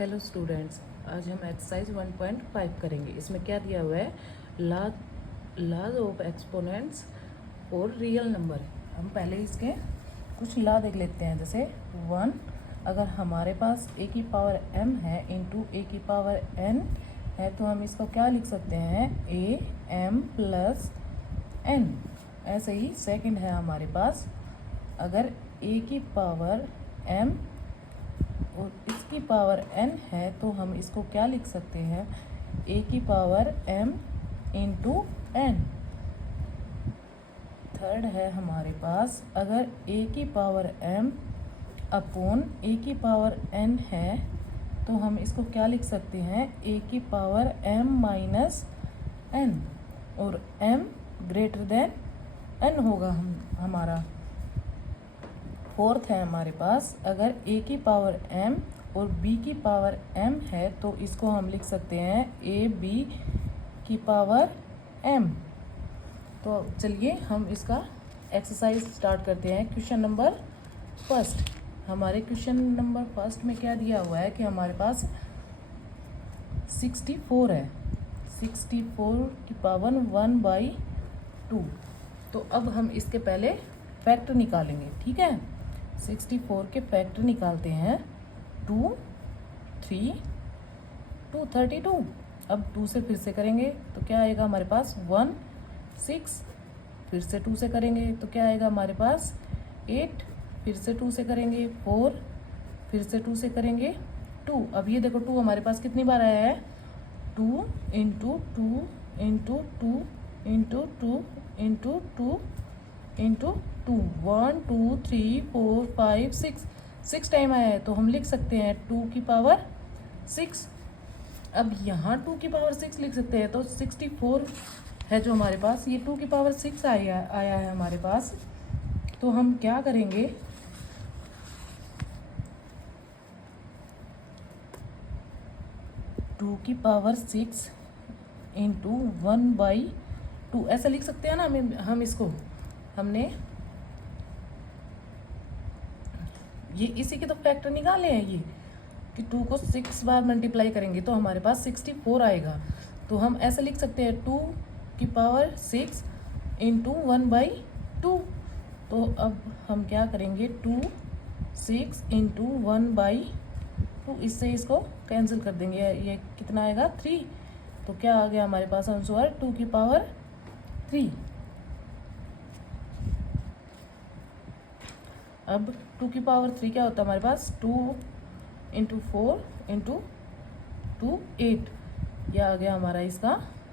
Hello students, आज हम exercise 1.5 करेंगे। इसमें क्या दिया हुआ है? लाज ऑफ एक्सपोनेंट्स और रियल नंबर। हम पहले इसके कुछ ला देख लेते हैं। जैसे 1 अगर हमारे पास ए की पावर m है इंटू ए की पावर n है तो हम इसको क्या लिख सकते हैं? ए m प्लस n। ऐसे ही सेकंड है हमारे पास, अगर ए की पावर m और इसकी पावर n है तो हम इसको क्या लिख सकते हैं? a की power m into n। Third है हमारे पास, अगर a की पावर m अपॉन a की पावर n है तो हम इसको क्या लिख सकते हैं? a की पावर m माइनस n, और m ग्रेटर देन n होगा हमारा। फोर्थ है हमारे पास, अगर a की पावर m और b की पावर m है तो इसको हम लिख सकते हैं a b की पावर m। तो चलिए हम इसका एक्सरसाइज स्टार्ट करते हैं। क्वेश्चन नंबर फर्स्ट, हमारे क्वेश्चन नंबर फर्स्ट में क्या दिया हुआ है कि हमारे पास 64 है, 64 की पावर 1/2। तो अब हम इसके पहले फैक्टर निकालेंगे, ठीक है। 64 के फैक्टर निकालते हैं। 2 3 2 32। अब 2 से फिर से करेंगे तो क्या आएगा हमारे पास? 1 6। फिर से 2 से करेंगे तो क्या आएगा हमारे पास? 8। फिर से 2 से करेंगे 4। फिर से 2 से करेंगे 2। अब ये देखो 2 हमारे पास कितनी बार आया है? 2 into 2 into 2 into 2 into 2 into 2। 1 2 3 4 5 6 time आया है तो हम लिख सकते हैं 2 की पावर 6। अब यहाँ 2 की पावर 6 लिख सकते हैं तो 64 है जो हमारे पास, ये 2 की पावर 6 आया है हमारे पास। तो हम क्या करेंगे? 2 की पावर 6 इंटू 1/2 ऐसा लिख सकते हैं ना हम इसको। हमने ये इसी के तो फैक्टर निकाले हैं, ये कि 2 को 6 बार मल्टीप्लाई करेंगे तो हमारे पास 64 आएगा। तो हम ऐसे लिख सकते हैं 2 की पावर 6 इंटू 1/2। तो अब हम क्या करेंगे? 2 6 इंटू 1/2, इससे इसको कैंसिल कर देंगे। ये कितना आएगा? 3। तो क्या आ गया हमारे पास आंसर? 2 की पावर 3। अब 2 की पावर 3 क्या होता है हमारे पास? 2 इंटू 4 इंटू 2 8। यह आ गया हमारा इसका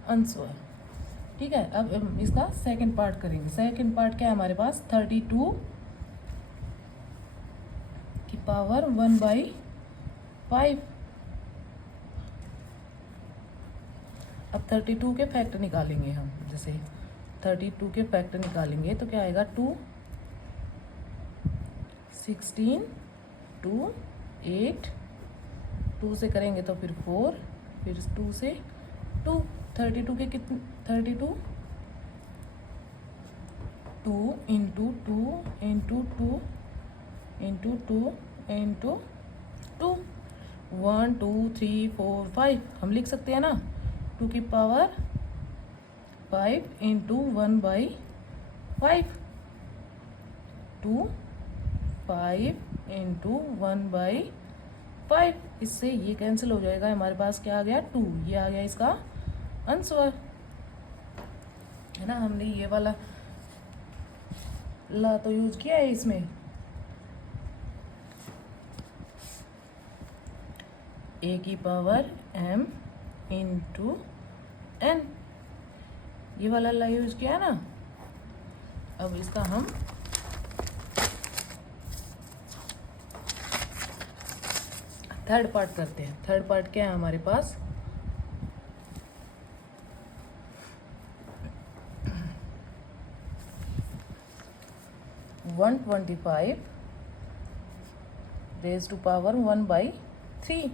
आंसर, ठीक है। अब हम इसका सेकंड पार्ट करेंगे। सेकंड पार्ट क्या है हमारे पास? 32 की पावर 1/5। अब 32 के फैक्टर निकालेंगे हम। जैसे 32 के फैक्टर निकालेंगे तो क्या आएगा? 2 16 2 8। 2 से करेंगे तो फिर 4, फिर 2 से 2। 32 के कितने? 32 2 इंटू 2 इंटू 2 इंटू 2 इंटू 2। 1 2 3 4 5 हम लिख सकते हैं ना। 2 की पावर 5 इंटू 1/5। 2 5 इंटू 1/5। इससे ये कैंसिल हो जाएगा। हमारे पास क्या आ गया? 2। ये आ गया इसका आंसर, है ना। हमने ये वाला ला तो यूज किया है इसमें। ए की पावर m इंटू n, ये वाला ला यूज किया है ना। अब इसका हम थर्ड पार्ट करते हैं। थर्ड पार्ट क्या है हमारे पास? 125 रेज टू पावर 1/3।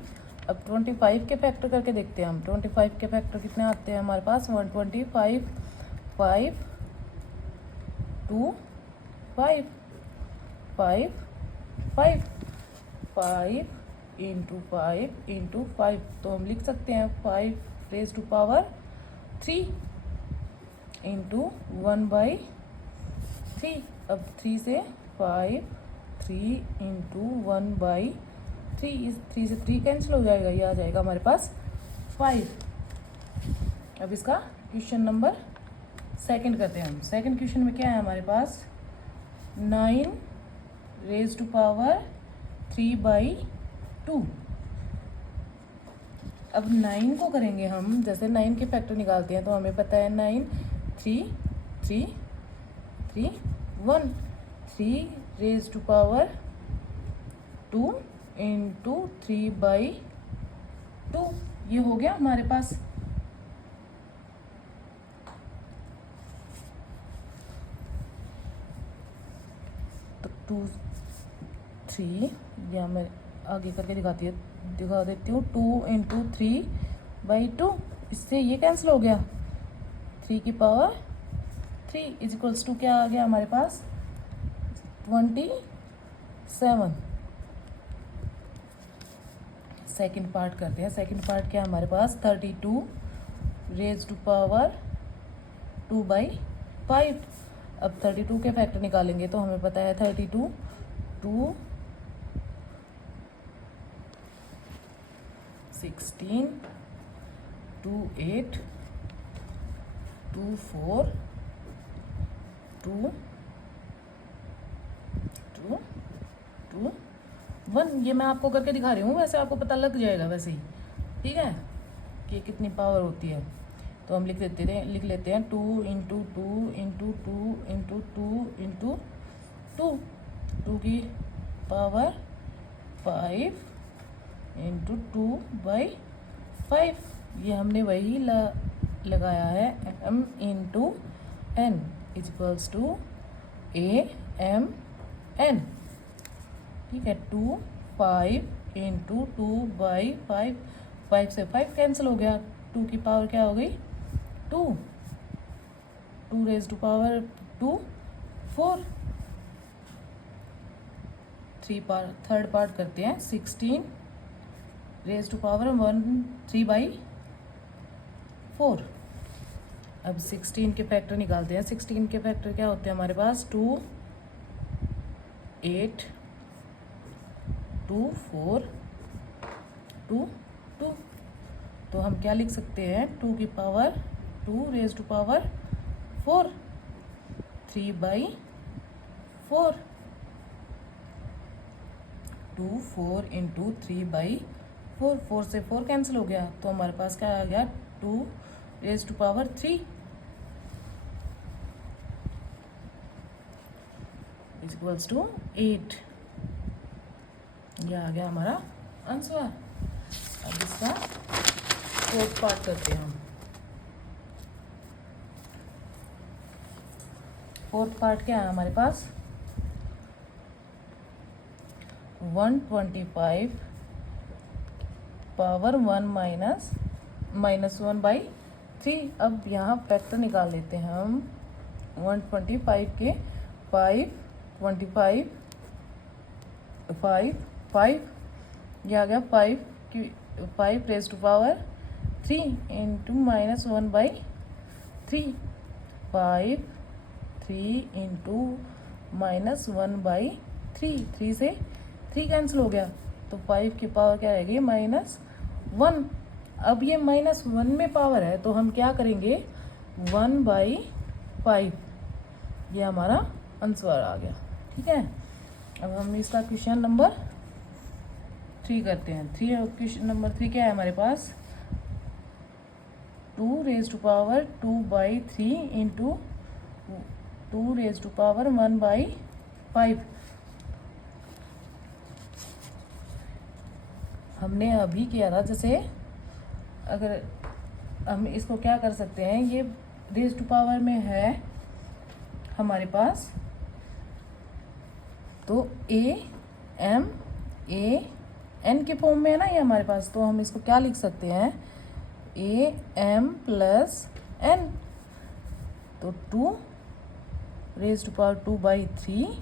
अब 25 के फैक्टर करके देखते हैं हम। 25 के फैक्टर कितने आते हैं हमारे पास? 125 5 2 5 5 5 5 इंटू 5 इंटू 5, तो हम लिख सकते हैं 5 रेज टू पावर 3 इंटू 1/3। अब 3 से 5, 3 इंटू 1/3, इस 3 से 3 कैंसिल हो जाएगा, ये आ जाएगा हमारे पास 5। अब इसका क्वेश्चन नंबर सेकंड करते हैं हम। सेकंड क्वेश्चन में क्या है हमारे पास, 9 रेज टू पावर 3/2। अब 9 को करेंगे हम, जैसे 9 के फैक्टर निकालते हैं तो हमें पता है 9 3 3 3 1, 3 रेज टू पावर 2 इंटू 3/2, ये हो गया हमारे पास। तो 2 3, या मैं आगे करके दिखा देती हूँ, 2 इंटू 3/2, इससे ये कैंसिल हो गया, 3 की पावर 3 इज इक्वल्स टू क्या आ गया हमारे पास, 27। सेकंड पार्ट करते हैं। सेकंड पार्ट क्या है हमारे पास, 32 रेज टू पावर 2/5। अब 32 के फैक्टर निकालेंगे तो हमें पता है 32 2 16 2 8 2 4 2 2 2 1, ये मैं आपको करके दिखा रही हूँ, वैसे आपको पता लग जाएगा वैसे ही, ठीक है, कि कितनी पावर होती है। तो हम लिख लेते हैं 2 इंटू 2 इंटू 2 इंटू 2 इंटू 2 की पावर 5 इंटू 2/5, ये हमने वही लगाया है, m into n is equals to AMN, ठीक है। 2 5 इंटू 2/5, 5 से 5 कैंसिल हो गया, 2 की पावर क्या हो गई 2 raise to power 2 4। Third part करते हैं, 16 रेज टू पावर 3/4। अब 16 के फैक्टर निकालते हैं। 16 के फैक्टर क्या होते हैं हमारे पास, 2 8 2 4 2 2, तो हम क्या लिख सकते हैं, 2 की power 2 raise to power 4, 3/4, 2 4 into 3/4, 4 से 4 कैंसिल हो गया, तो हमारे पास क्या आ गया, 2 raise to power 3 is equals to 8, यह आ गया हमारा आंसर। अब इसका फोर्थ पार्ट करते हैं हम। फोर्थ पार्ट क्या है हमारे पास, 125 पावर 1 -1/3। अब यहाँ फैक्टर निकाल लेते हैं हम, 125 के 5 25 5 5, यह आ गया 5 raise to power 3 into -1/3, 5 3 into -1/3, 3 से 3 कैंसिल हो गया, तो 5 की पावर क्या रहेगी -1। अब ये -1 में पावर है, तो हम क्या करेंगे, 1/5, ये हमारा आंसर आ गया, ठीक है। अब हम इसका क्वेश्चन नंबर 3 करते हैं। क्वेश्चन नंबर 3 क्या है हमारे पास, 2 raise to power 2/3 into 2 raise to power 1/5। हमने अभी किया था, जैसे अगर हम इसको क्या कर सकते हैं, ये रेज टू पावर में है हमारे पास, तो AM AN के फॉर्म में है ना ये हमारे पास, तो हम इसको क्या लिख सकते हैं, AM प्लस N, तो 2 रेज टू पावर 2/3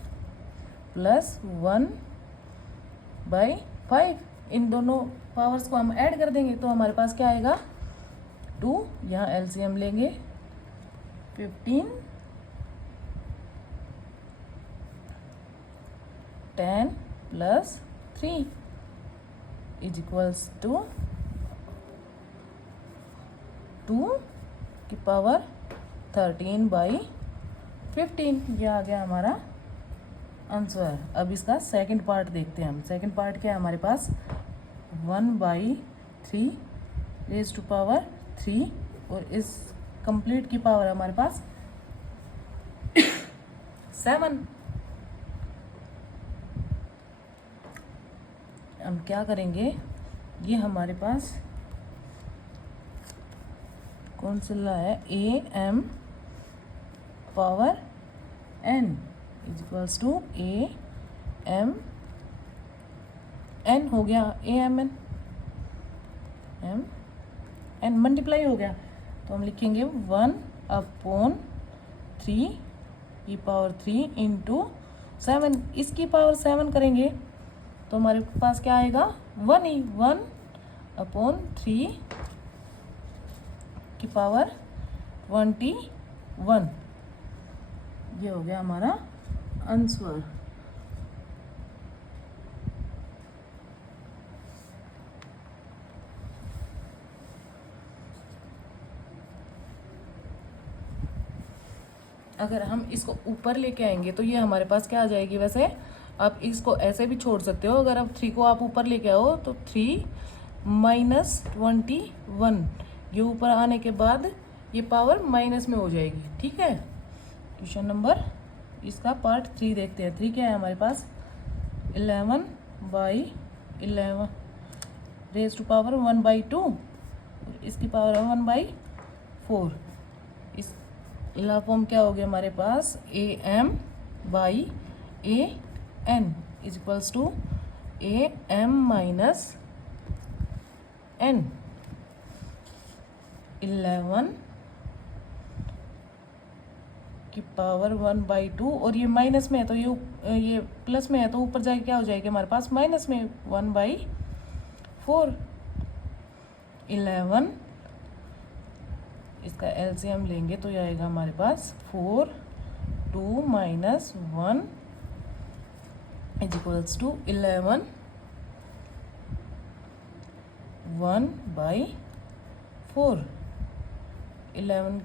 प्लस 1/5 इन दोनों पावर्स को हम ऐड कर देंगे तो हमारे पास क्या आएगा 2, यहाँ एलसीएम लेंगे 15, 10 प्लस 3 इज इक्वल्स टू 2 की पावर 13/15। ये आ गया हमारा आंसर। अब इसका सेकंड पार्ट देखते हैं हम। सेकंड पार्ट क्या है हमारे पास 1/3 रेज़ टू पावर 3 और इस कंप्लीट की पावर हमारे पास 7। हम क्या करेंगे, ये हमारे पास कौन सा ला है am power n is equals to am n हो गया am n मल्टीप्लाई हो गया तो हम लिखेंगे 1/3 की पावर 3 इंटू 7। इसकी पावर 7 करेंगे तो हमारे पास क्या आएगा 1/3 की पावर 21। ये हो गया हमारा आंसर। अगर हम इसको ऊपर लेके आएंगे तो ये हमारे पास क्या आ जाएगी। वैसे आप इसको ऐसे भी छोड़ सकते हो। अगर आप 3 को आप ऊपर लेके आओ तो 3 माइनस 21, ये ऊपर आने के बाद ये पावर माइनस में हो जाएगी। ठीक है, क्वेश्चन नंबर इसका पार्ट 3 देखते हैं। 3 क्या है हमारे पास 11/11 रेज़ टू पावर 1/2 और इसकी पावर है 1/4। इस ला फॉर्म क्या हो गया हमारे पास am/an is equals to am minus n। 11 की पावर 1/2 और ये माइनस में है तो ये प्लस में है तो ऊपर जाके क्या हो जाएगा हमारे पास माइनस में 1/4। 11 इसका एलसीएम लेंगे तो ये आएगा हमारे पास 4, 2 माइनस 1 इज इक्वल्स टू 11 1/4। 11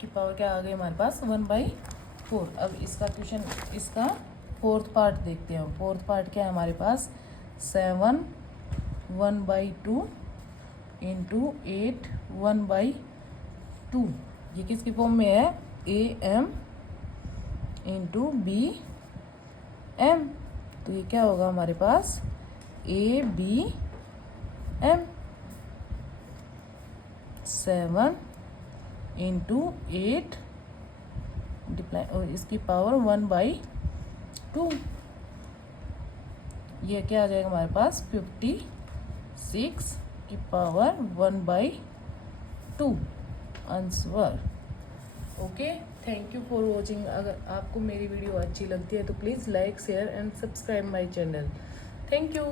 की पावर क्या आ गई हमारे पास 1/4। अब इसका क्वेश्चन इसका फोर्थ पार्ट देखते हैं। फोर्थ पार्ट क्या है हमारे पास 7 1/2 इंटू 8 1/2। ये किसकी फॉर्म में है am इंटू bm। तो ये क्या होगा हमारे पास abm 7 इंटू 8 मल्टीप्लाई और इसकी पावर 1/2। ये क्या आ जाएगा हमारे पास 56 की power 1/2 answer. Okay, thank you for watching. अगर आपको मेरी वीडियो अच्छी लगती है तो please like share and subscribe my channel. Thank you.